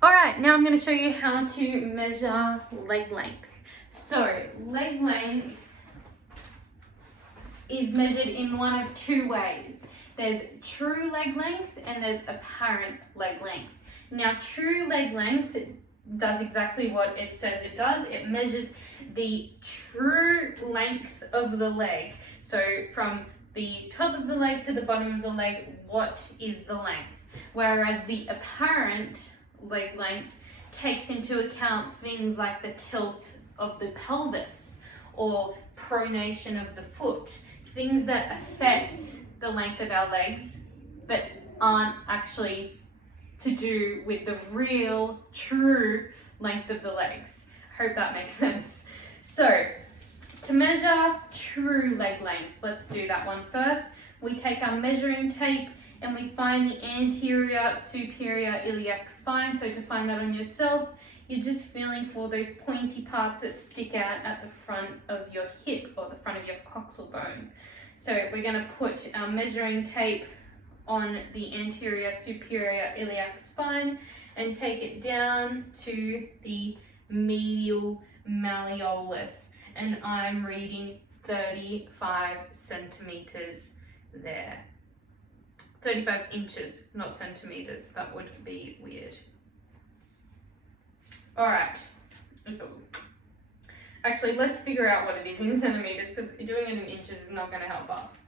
All right, now I'm going to show you how to measure leg length. So leg length is measured in one of two ways. There's true leg length and there's apparent leg length. Now, true leg length does exactly what it says it does. It measures the true length of the leg. So from the top of the leg to the bottom of the leg, what is the length? Whereas the apparent leg length takes into account things like the tilt of the pelvis or pronation of the foot, things that affect the length of our legs but aren't actually to do with the real, true length of the legs. Hope that makes sense. So, to measure true leg length, let's do that one first. We take our measuring tape and we find the anterior superior iliac spine. So to find that on yourself, you're just feeling for those pointy parts that stick out at the front of your hip or the front of your coxal bone. So we're going to put our measuring tape on the anterior superior iliac spine and take it down to the medial malleolus. And I'm reading 35 centimeters there. 35 inches, not centimeters. That would be weird. All right. Actually, let's figure out what it is in centimeters because doing it in inches is not going to help us.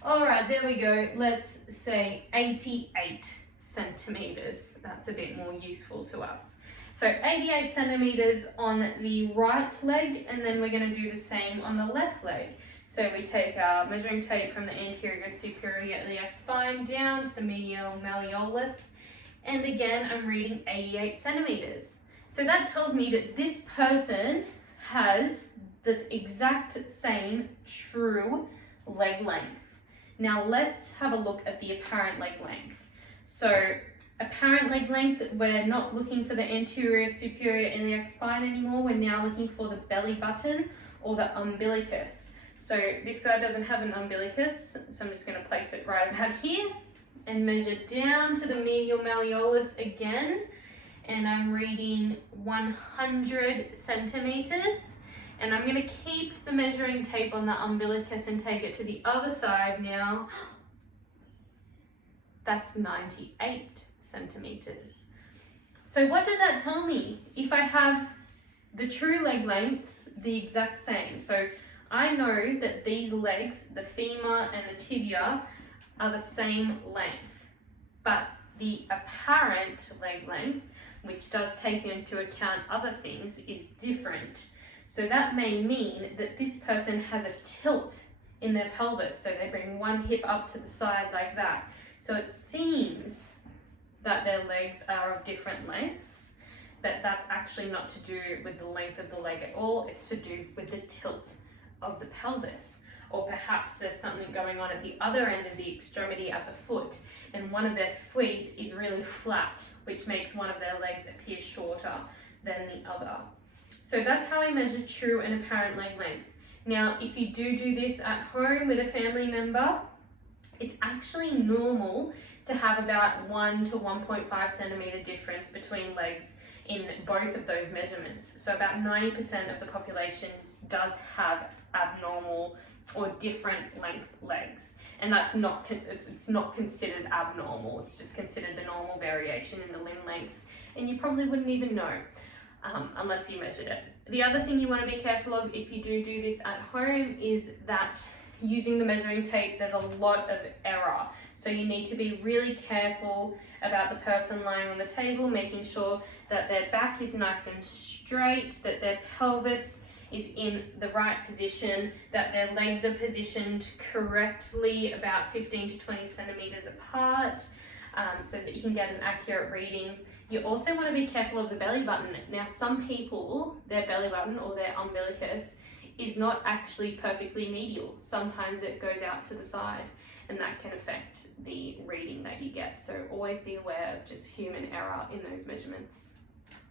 All right, there we go. Let's say 88 centimeters. That's a bit more useful to us. So 88 centimeters on the right leg, and then we're going to do the same on the left leg. So we take our measuring tape from the anterior superior iliac spine down to the medial malleolus, and again I'm reading 88 centimeters. So that tells me that this person has this exact same true leg length. Now let's have a look at the apparent leg length. So apparent leg length, we're not looking for the anterior superior iliac spine anymore. We're now looking for the belly button or the umbilicus. So this guy doesn't have an umbilicus, so I'm just going to place it right about here and measure down to the medial malleolus again. And I'm reading 100 centimeters. And I'm going to keep the measuring tape on the umbilicus and take it to the other side now. That's 98 centimeters. So what does that tell me? If I have the true leg lengths the exact same, so I know that these legs, the femur and the tibia, are the same length, but the apparent leg length, which does take into account other things, is different. So that may mean that this person has a tilt in their pelvis, so they bring one hip up to the side like that. So it seems that their legs are of different lengths, but that's actually not to do with the length of the leg at all. It's to do with the tilt of the pelvis. Or perhaps there's something going on at the other end of the extremity at the foot, and one of their feet is really flat, which makes one of their legs appear shorter than the other. So that's how I measure true and apparent leg length. Now, if you do this at home with a family member, it's actually normal to have about 1 to 1.5 centimeter difference between legs in both of those measurements. So about 90% of the population does have abnormal or different length legs, and that's not it's not considered abnormal. It's just considered the normal variation in the limb lengths, and you probably wouldn't even know unless you measured it. The other thing you want to be careful of if you do this at home is that using the measuring tape, there's a lot of error. So you need to be really careful about the person lying on the table, making sure that their back is nice and straight, that their pelvis is in the right position, that their legs are positioned correctly about 15 to 20 centimeters apart, so that you can get an accurate reading. You also want to be careful of the belly button. Now, some people, their belly button or their umbilicus is not actually perfectly medial. Sometimes it goes out to the side, and that can affect the reading that you get. So always be aware of just human error in those measurements.